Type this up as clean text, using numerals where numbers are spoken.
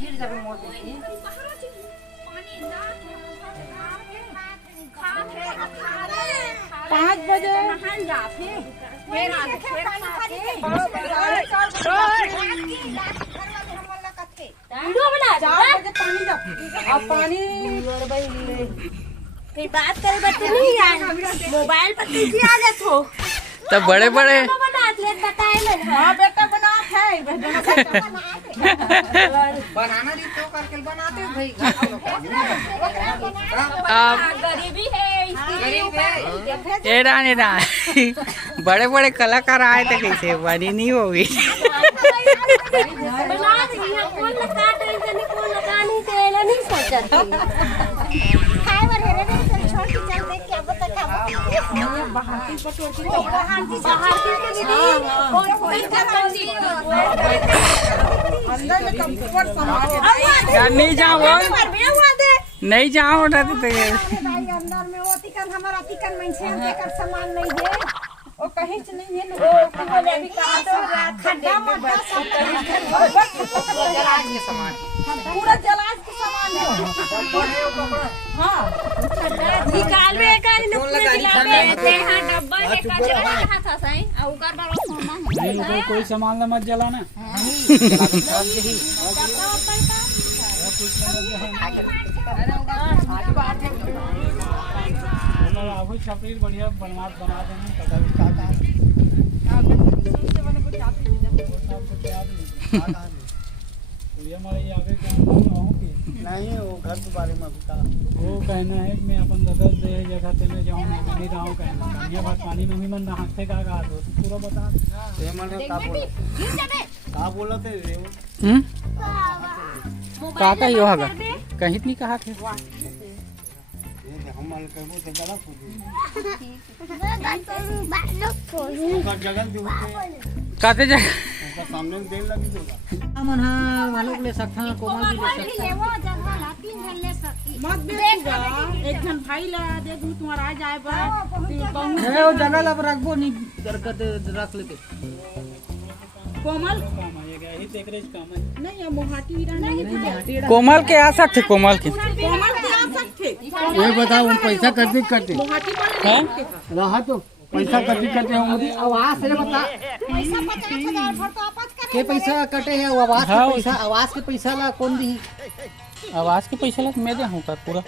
गिर जाबे मोर देखी 5 बजे नहान जाथे फिर आगे फिर वीडियो बना 4 बजे पानी जाथे अब पानी फिर बात करे बत नहीं यार मोबाइल पर कैसे आ जात हो तब बड़े बड़े हाँ बेटा बनात है बनाना नहीं तो करके बनाते भाई गरीबी है ए रानी ना बड़े बड़े कलाकार आए थे कैसे बनी नहीं होगी बना देंगे कौन लगा टेंशन कौन लगा नहीं तेला नहीं सोचा खाए बर है रे छोड़ के चल देख क्या बता क्या बहाती पटोर की बहाती के दीदी कौन कोई करती अंदर में कंप्यूटर सामान नहीं जाओ नहीं जाओ ना तो भाई अंदर में वो तिकन हमारा तिकन में से कर सामान नहीं है ओ कहीं से नहीं है ओ बोले अभी कहां तो खड्डा मत जलाज के सामान पूरा जलाज के सामान है हां निकाल में का लेते हैं डब्बा के कचरा रखा था सही और कर बार सोना है नहीं कोई सामान मत जलाना आगो छपरी बढ़िया बना देंगे नहीं वो घर के बारे में बता वो कहना है मैं अपन ददर दे जगह ते में जाऊं नहीं रहूं कहना कन्या बात पानी में भी मन नहाते का हो पूरा बता ये मन का बोला थे रे काका यो होगा कहीं नहीं कहा थे हम मान के वो से बड़ा जगह जो काते जगह उनका सामने देर लगी होगा मन हां वालों ले सकता कोमल भी ले सकता वो जगह ला 3 जन ले सकती मत देखूगा एक जन भाई ला देखू तुम्हारा आ जाए बा है वो जगह ला रखबो नहीं करके रख लेते कोमल यही देख रहे काम है नहीं ये मोहाटी नहीं कोमल के आ सकते कोमल के कोमल के आ सकते ये बताओ हम पैसा करते करते मोहाटी पर हैं रहा तो पैसा करते होंगे आवाज से बता पैसा 50,000 भर तो आपस कर के पैसा कटे है आवाज के पैसा आवाज के पैसा ला कौन दी आवाज के पैसा लग मैं दे हूं पूरा